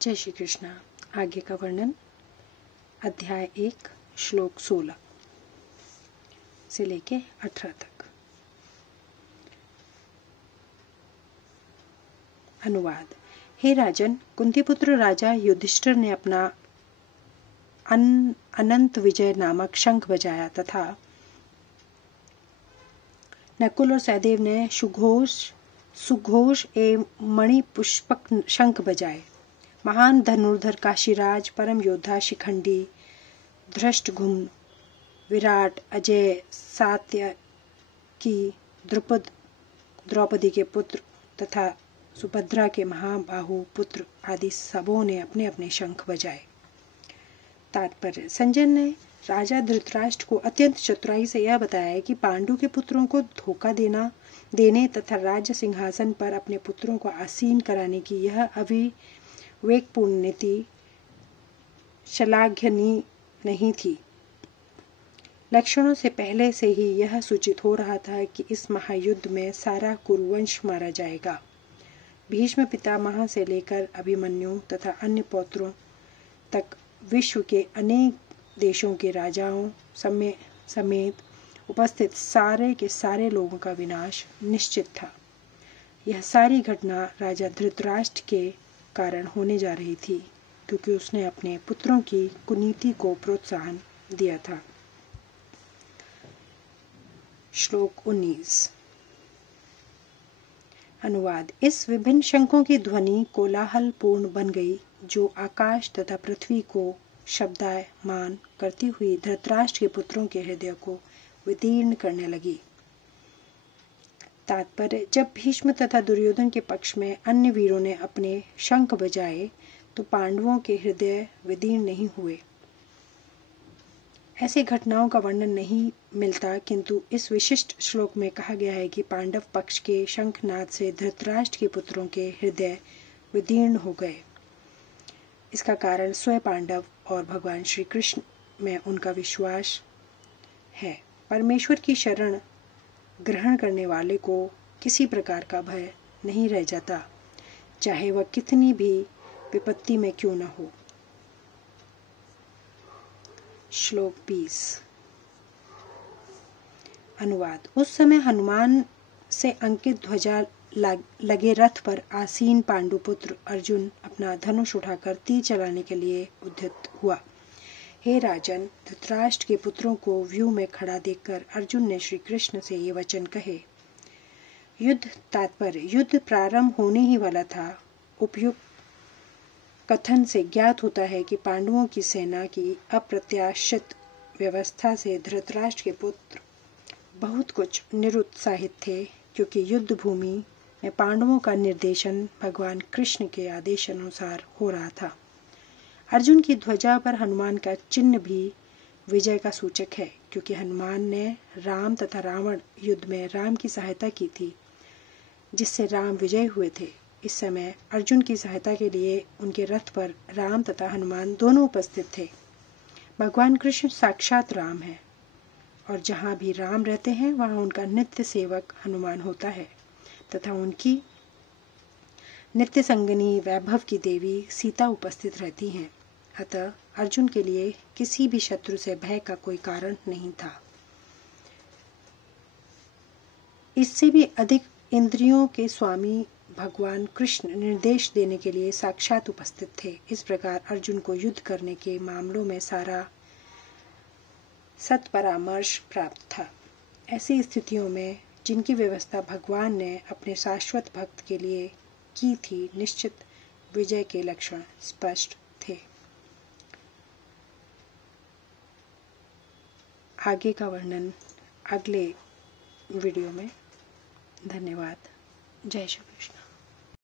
जय श्री कृष्ण। आगे का वर्णन अध्याय 1 श्लोक 16 से लेके 18 तक। अनुवाद। हे राजन, कुंतीपुत्र राजा युधिष्ठिर ने अपना अनंत विजय नामक शंख बजाया तथा नकुल और सहदेव ने सुघोष एवं मणिपुष्पक शंख बजाए। महान धनुर्धर काशीराज, परम योद्धा शिखंडी, धृष्टद्युम्न, विराट, अजय, सात्यकी, द्रौपदी के पुत्र तथा सुभद्रा के महाबाहु पुत्र आदि सबों ने अपने अपने शंख बजाए। तात्पर्य। संजय ने राजा धृतराष्ट्र को अत्यंत चतुराई से यह बताया कि पांडु के पुत्रों को धोखा देने तथा राज्य सिंहासन पर अपने पुत्रों को आसीन कराने की यह विवेकपूर्ण नीति श्लाघनीय नहीं थी। लक्षणों से पहले से ही यह सूचित हो रहा था कि इस महायुद्ध में सारा कुरुवंश मारा जाएगा। भीष्म पितामह से लेकर अभिमन्यु तथा अन्य पौत्रों तक विश्व के अनेक देशों के राजाओं समेत उपस्थित सारे के सारे लोगों का विनाश निश्चित था। यह सारी घटना राजा धृतराष्ट्र के कारण होने जा रही थी, क्योंकि उसने अपने पुत्रों की कुनीति को प्रोत्साहन दिया था। श्लोक 19। अनुवाद। इस विभिन्न शंखों की ध्वनि कोलाहल पूर्ण बन गई, जो आकाश तथा पृथ्वी को शब्दायमान करती हुई धृतराष्ट्र के पुत्रों के हृदय को विदीर्ण करने लगी। तात्पर्य। जब भीष्म तथा दुर्योधन के पक्ष में अन्य वीरों ने अपने शंख बजाए तो पांडवों के हृदय विदीर्ण नहीं हुए। ऐसी घटनाओं का वर्णन नहीं मिलता, किंतु इस विशिष्ट श्लोक में कहा गया है कि पांडव पक्ष के शंखनाद से धृतराष्ट्र के पुत्रों के हृदय विदीर्ण हो गए। इसका कारण स्वयं पांडव और भगवान श्री कृष्ण में उनका विश्वास है। परमेश्वर की शरण ग्रहण करने वाले को किसी प्रकार का भय नहीं रह जाता, चाहे वह कितनी भी विपत्ति में क्यों न हो। श्लोक 20। अनुवाद। उस समय हनुमान से अंकित ध्वजा लगे रथ पर आसीन पांडुपुत्र अर्जुन अपना धनुष उठाकर तीर चलाने के लिए उद्यत हुआ। हे राजन, धृतराष्ट्र के पुत्रों को व्यूह में खड़ा देखकर अर्जुन ने श्री कृष्ण से ये वचन कहे। युद्ध। तात्पर्य। युद्ध प्रारंभ होने ही वाला था। उपयुक्त कथन से ज्ञात होता है कि पांडवों की सेना की अप्रत्याशित व्यवस्था से धृतराष्ट्र के पुत्र बहुत कुछ निरुत्साहित थे, क्योंकि युद्ध भूमि में पांडवों का निर्देशन भगवान कृष्ण के आदेश अनुसार हो रहा था। अर्जुन की ध्वजा पर हनुमान का चिन्ह भी विजय का सूचक है, क्योंकि हनुमान ने राम तथा रावण युद्ध में राम की सहायता की थी, जिससे राम विजयी हुए थे। इस समय अर्जुन की सहायता के लिए उनके रथ पर राम तथा हनुमान दोनों उपस्थित थे। भगवान कृष्ण साक्षात राम है, और जहाँ भी राम रहते हैं वहाँ उनका नित्य सेवक हनुमान होता है तथा उनकी नित्य संगिनी वैभव की देवी सीता उपस्थित रहती हैं। अतः अर्जुन के लिए किसी भी शत्रु से भय का कोई कारण नहीं था। इससे भी अधिक इंद्रियों के स्वामी भगवान कृष्ण निर्देश देने के लिए साक्षात उपस्थित थे। इस प्रकार अर्जुन को युद्ध करने के मामलों में सारा सत्परामर्श प्राप्त था। ऐसी स्थितियों में जिनकी व्यवस्था भगवान ने अपने शाश्वत भक्त के लिए की थी, निश्चित विजय के लक्षण स्पष्ट थे। आगे का वर्णन अगले वीडियो में। धन्यवाद। जय श्री कृष्ण।